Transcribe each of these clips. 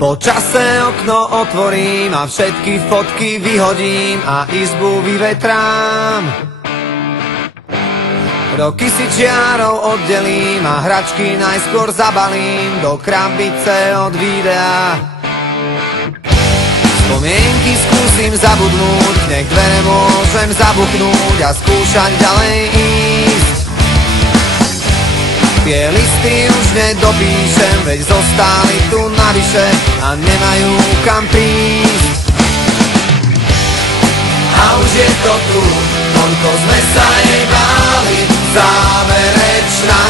Po čase okno otvorím a všetky fotky vyhodím a izbu vyvetrám. Roky si čiarou oddelím a hračky najskôr zabalím do krabice od videa. Spomienky skúsim zabudnúť, nech dvere môžem zabuchnúť a skúšať ďalej ísť. Tie listy už nedopíšem, veď zostali tu navyše a nemajú kam prísť. A už je to tu, koľko sme sa jej báli, záverečná.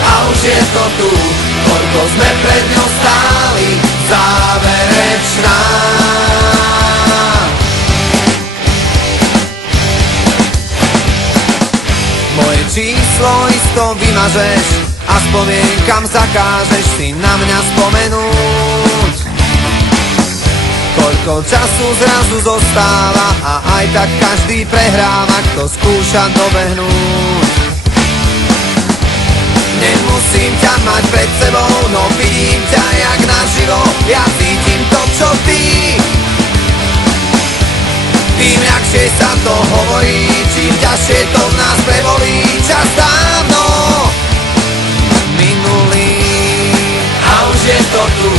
A už je to tu, koľko sme pred ňou stáli, záverečná. Moje číslo isto vymažeš a spomienkam zakážeš si na mňa spomenúť. Koľko času zrazu zostáva a aj tak každý prehráva, kto skúša dobehnúť. Nemusím ťa mať pred sebou, no vidím ťa jak naživo, ja cítim to, čo ty. Tým ľahšie sa to hovorí, čím ťažšie to v nás prebolí. Čas dávno minulý a už je to tu,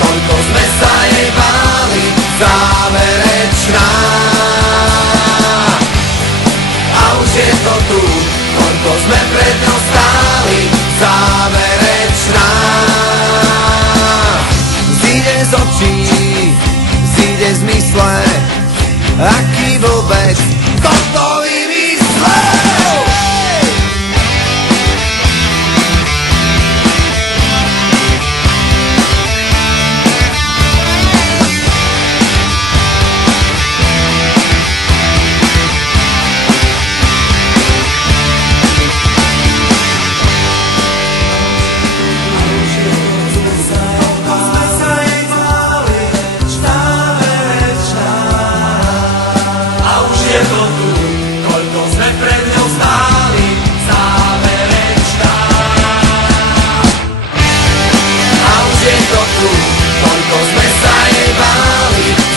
koľko sme sa jej báli, záverečná. A už je to tu, koľko sme pred ňou stáli, záverečná. Zíde z očí, zíde z mysle, aký vôbec toto vymyslel.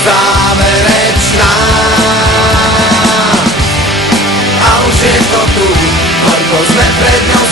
Záverečná. A už je to tu, koľko sme pred ňou